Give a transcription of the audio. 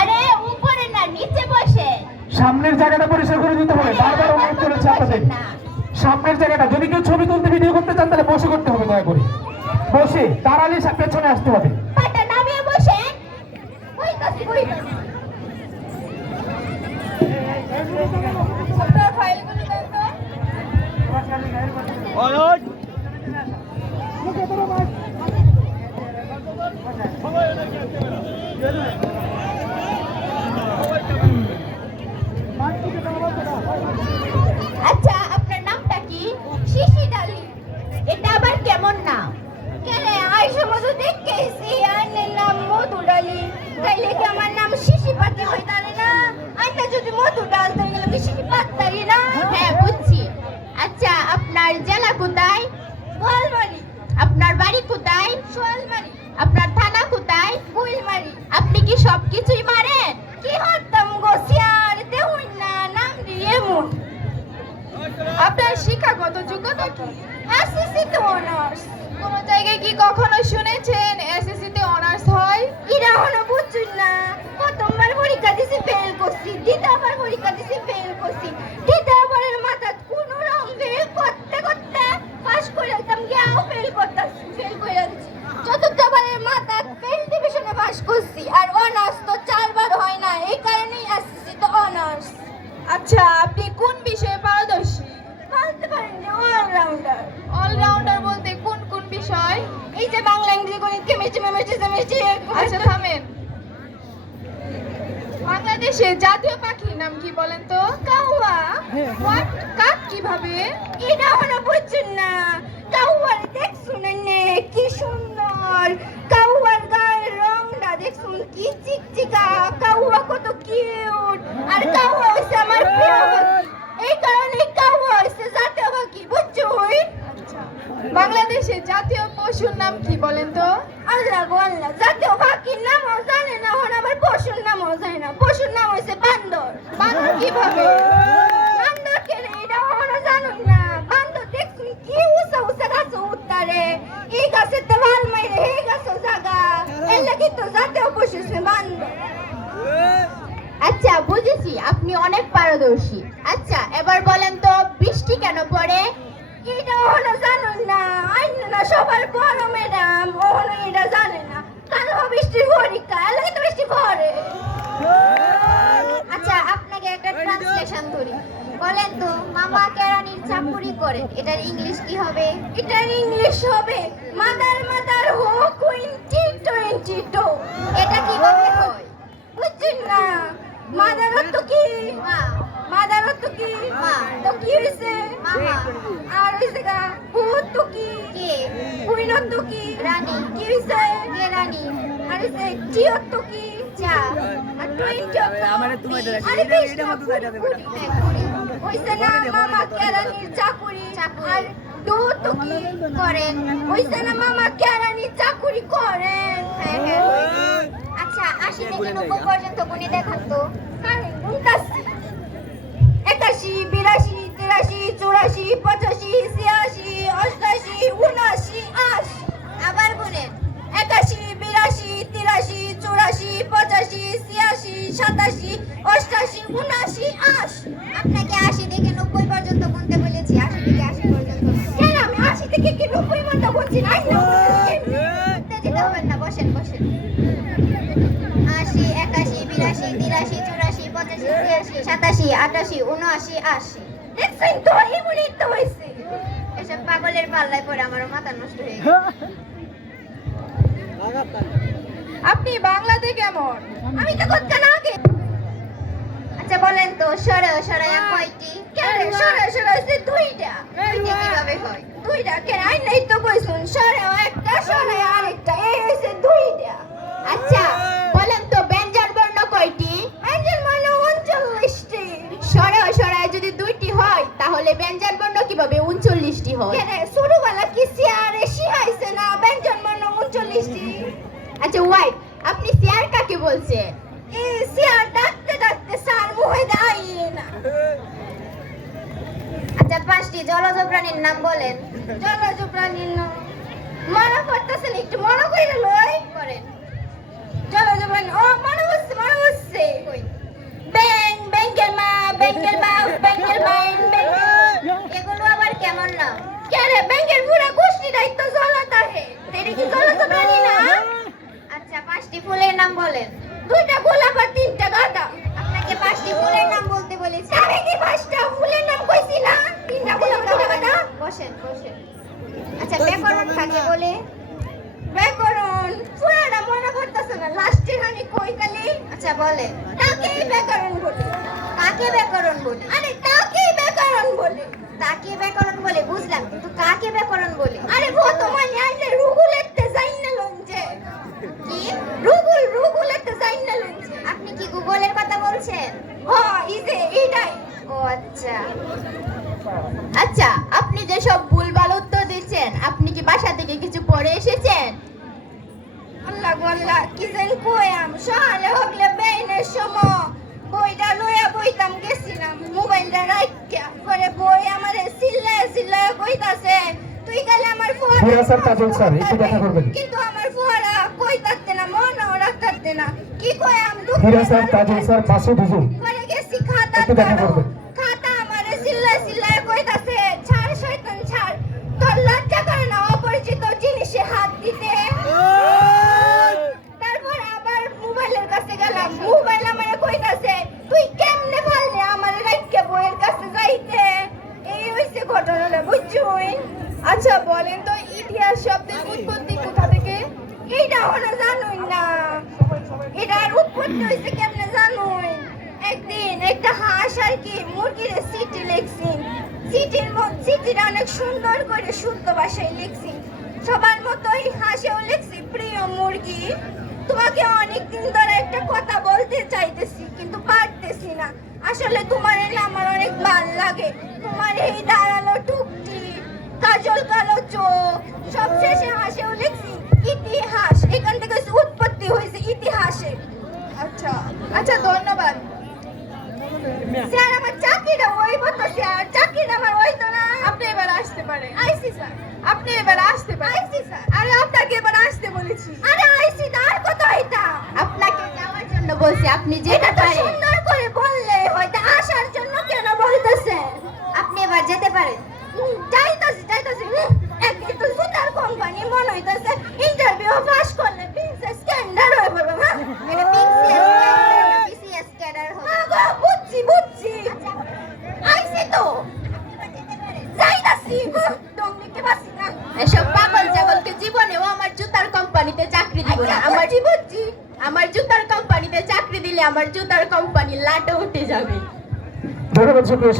আরে উপরে না নিচে বসে। সামনের জায়গাটা পরিষ্কার করে দিতে হবে, বারবার অনুরোধ করেছি আপনাদের। সামনের জায়গাটা যদি কেউ ছবি তুলতে ভিডিও করতে চান তাহলে বসে করতে হবে, দয়া করে বসে, দাঁড়ালে পেছনে আসতে হবে। পাটা নামিয়ে বসে। ওই কাছে ওই আপনার ফাইলগুলো দেন তো। আচ্ছা আপনার নামটা কি? শিশি ডালি। এটা আবার কেমন নাম? কেনে আইসা মতো দেখেছি আইনের নাম মধু ডালি, তাইলে কি আমার নাম শিশি পাতি হই তারে না? আইনা যদি মধু ডাল তাই গেলে কি শিশি পাতারি না? হ্যাঁ বুঝছি। আচ্ছা আপনার জেলা কোথায়? গোয়ালমারি। আপনার বাড়ি কোথায়? সোয়ালমারি। আপনার থানা কোথায়? গুইলমারি। আপনি কি সবকিছুই মারেন? কি হতাম গোসিয়ার দেউন না নাম দিয়ে মন। আপনার শিক্ষাগত যোগ্যতা কি? এসএসসি তে অনার্স। কোন জায়গায় কি কখনো শুনেছেন এসএসসি তে অনার্স হয়? এরা হলো বুঝুন না, প্রথমবার পরীক্ষা দিছি ফেল করছি, দ্বিতীয়বার পরীক্ষা দিছি ফেল করছি, তৃতীয়বারের মাথা কোন রং ফেল করতে করতে পাস করে একদম গিয়াও ফেল করতেছি, ফেল করে দিচ্ছি। চতুর্থবারের মাথা ফেল ডিভিশনে পাস করছি, আর অনার্স তো 4 বার হয় না, এই কারণেই এসএসসি তে অনার্স। আচ্ছা আপনি কোন বিষয়ে পারদর্শী? বলতে পারেন যে অলরাউন্ডার। অলরাউন্ডার বলতে কোন কোন বিষয়? এই যে বাংলা, ইংরেজি, গণিত, কেমিস্ট্রি। আচ্ছা থামেন। বাংলাদেশের জাতীয় পাখির নাম কি বলেন তো? কাউয়া। হোয়াট? কাক কিভাবে? এটা হলো বুঝছেন না, কাউয়ার দেখছুন নে কি সুন্দর, কাউয়ার গায়ের রংটা দেখছুন কি চিকচিকা, কাউয়া কত কিউট, আর কাউয়া হইছে আমার প্রিয় পাখি, এই কারণে কাউয়া হইছে জাতীয় পাখি, বুঝছুই? বাংলাদেশের জাতীয় পশুর নাম কি বলেন তো? আল্লাহ গো আল্লাহ, জাতীয় পাখির নামও জানে না, হন আবার পশুর নামও জানে না। পশুর নাম হইছে বান্দর। বান্দর কিভাবে? বান্দর কে রে, এটা হন জানুন না। বান্দর দেখছুন কি উঁচা উঁচা গাছ উঠতারে, এই গাছের তো ভাল মাইরে এই গাছও জাগা, এর লাগি তো জাতীয় পশু হইছে বান্দর। আচ্ছা বুঝেছি, আপনি অনেক পারদর্শী। আচ্ছা এবার বলেন তো বৃষ্টি কেন পড়ে? এটা হলো জানুন না, আইন না সবার বড় ম্যাডাম, ওহনো এটা জানে না, কারণ বৃষ্টির পরীক্ষা এলাকা তো বৃষ্টি পড়ে। আচ্ছা আপনাকে একটা ট্রান্সলেশন করি, বলেন তো মামা কেরানির চাকুরি করেন, এটার ইংলিশ কি হবে? এটার ইংলিশ হবে মাদার মাদার হো কুইন টি22। এটা কিভাবে হয় বুঝছেন না? মাদার অর্থ কি? মা। মাদার অর্থ কি? মা। তো কি হইছে? মামা। আর হইছে গা হু তো কি? কে। কুইন অর্থ কি? রানী। কি হইছে? কে রানী। আর হইছে টি অর্থ কি? চা। আর 20 অর্থ আমারে তুমি আরে এটা মত যাইতা দেবে হইছে না মামা কেরানির চাকুরি। আর দু তো কি করেন? হইছে না মামা কেরানির চাকুরি করেন। হ্যাঁ হ্যাঁ। আচ্ছা 80 থেকে 90 পর্যন্ত গুণে দেখান তো। কারণ গুনতাছি 81 82 83 84 85 86 88 79 80। আবার গুনেন 81 82 83 84 85 86 87 88 79 80। আপনাকে 80 থেকে 90 পর্যন্ত গুনতে বলেছি, 80 থেকে 80 পর্যন্ত। কেন আমি 80 থেকে কি 90 পর্যন্ত গুনছি না? যেতে হবে না, বসেন বসেন। 80 81 82 83 84 85 86 87 88 79 80। দেখছেন তো এমনই তো হইছে। এসব পাগলের পাল্লায় পড়ে আমার মাথা নষ্ট হয়ে গেছে। আপনি বাংলাতে কেমন? আমি তো কত না আগে। আচ্ছা বলেন তো সরায়া কয়টি? কেন সরা হইছে দুইটা। দুইটা কিভাবে হয়? দুইটা কেন আই নাই তো কইছুন, সরায়া একটা সরায়া আরেকটা, এই হইছে দুইটা। আচ্ছা বলেন তো ব্যঞ্জন বর্ণ কয়টি? ব্যঞ্জন বর্ণ 39টি। সরায় যদি দুইটি হয় তাহলে ব্যঞ্জন বর্ণ কিভাবে 39টি হয়? কেন ছোটবেলা কি সিয়ারে শিখাইছে না ব্যঞ্জন বর্ণ 39টি? আচ্ছা ওয়াই, আপনি সিয়ার কাকে বলছেন? এই সিয়ার ডাকতে ডাকতে স্যার মুহে দাঁড়িয়ে না। আচ্ছা 5টি জলজ প্রাণীর নাম বলেন। জলজ প্রাণীর নাম মনে করতেছেন, একটু মনে কইরা লই করেন। জলজ প্রাণী ও কেরে ব্যাংকের পুরা গোষ্ঠীটাই তো জলাতা হে তেরে কি জলাতা প্রাণী না আচ্ছা 5টি ফুলের নাম বলেন 2টা গোলাপ আর 3টা গাঁদা আপনাকে 5টি ফুলের নাম বলতে বলেছি আমি কি 5টা ফুলের নাম কইছি না 3টা গোলাপ 2টা গাঁদা বসেন বসেন আচ্ছা ব্যাকরণ কাকে বলে ব্যাকরণ পুরাটা মনে করতেছ না লাস্টের আমি কই কালি আচ্ছা বলে তাকেই ব্যাকরণ বলে কাকে ব্যাকরণ বলে আরে তাকেই ব্যাকরণ বলে তাকে ব্যাকরণ বলে বুঝলাম কিন্তু কাকে ব্যাকরণ বলে আরে ও তো মানে আইলে রুগুলেতে যাই না লঞ্চে কি রুগুলেতে যাই না লঞ্চে আপনি কি গুগলের কথা বলছেন হ্যাঁ এইটাই ও আচ্ছা আচ্ছা আপনি যে সব ভুলভাল উত্তর দিচ্ছেন আপনি কি বাসা থেকে কিছু পড়ে এসেছেন? আল্লাহ গোল্লা কি জানি কইয়াম সকালে হগলে বেইনের সময় বইটা লইয়া বইতাম গেছিলাম মোবাইলটা রাখিয়া পরে বই আমারে সিল্লায় কইতাছে তুই গেলে আমার ফোন হ্যাঁ স্যার তাজল স্যার একটু দেখা করবেন কিন্তু আমার ফোরা কইতাতে না মনও রাখতাতে না কি কইয়াম হীরা স্যার তাজল স্যার পাশে দুজন পরে গেছি খাতা একটু দেখা করবেন খাতা আমারে সিল্লায় কইতাছে ছাড় শয়তান ছাড় তোর লজ্জা করে না অপরিচিত জিনিসে হাত দিতে তারপর আবার মোবাইলের কাছে গেলাম মোবাইল আমারে কইতাছে তুই কেমনে পারলি আমারে রাইখা বইয়ের কাছে যাইতে এই হইছে ঘটনাটা বুঝছুই আচ্ছা বলেন তো ইতিহাস শব্দের উৎপত্তি কোথা থেকে? এইটা ওরা জানুই না এটার উৎপত্তি হইছে কেমনে জানুই একদিন একটা হাঁস আর কি মুরগির চিঠি লিখছি চিঠিটা অনেক সুন্দর করে শুদ্ধ ভাষায় লিখছি সবার মতোই হাঁসেও লিখছি প্রিয় মুরগি তোমাকে অনেকদিন ধরে একটা কথা বলতে চাইতেছি কিন্তু পারতেছি না আসলে তোমার না আমার অনেক ভালো লাগে তোমার এই দাঁড়ালো টুকটি কাজল কালো চোখ সবশেষে হাসেও লিখছি ইতিহাস এখান থেকে উৎপত্তি হয়েছে ইতিহাসে আচ্ছা আচ্ছা ধন্যবাদ। স্যার আমার চাকরিটা হইব তো স্যার চাকরিটা আমার হইতো না আপনি এবার আসতে পারেন। আইসি স্যার আপনি এবার আসতে পারেন। আইসি স্যার আরে আপনাকে এবার আসতে বলেছি। আরে আইসি তার কত হইতা আপনাকে যাওয়ার জন্য বলছি আপনি এটা যেতে তো পারেন। সুন্দর করে বললে হয়তো আসার জন্য কেন বলতেছে আপনি এবার যেতে পারেন যাইতাছি একদিন তো সুতার কোম্পানি মনে হইতাছে ইন্টারভিউ পাস করলে প্রিন্সেস ক্যান্ডার হয়ে পড়বে না এটা পিসিএস ক্যাডার হবে বুঝছি আইসি তো যাইতাছি ডংলিকে বাসি না এসব পাগল ছাগলকে জীবনেও আমার জুতার কোম্পানিতে চাকরি দিব না। বুঝছি আমার জুতার কোম্পানিতে চাকরি দিলে আমার জুতার কোম্পানি লাটে উঠে যাবে। ধন্যবাদ সুপ্রিয়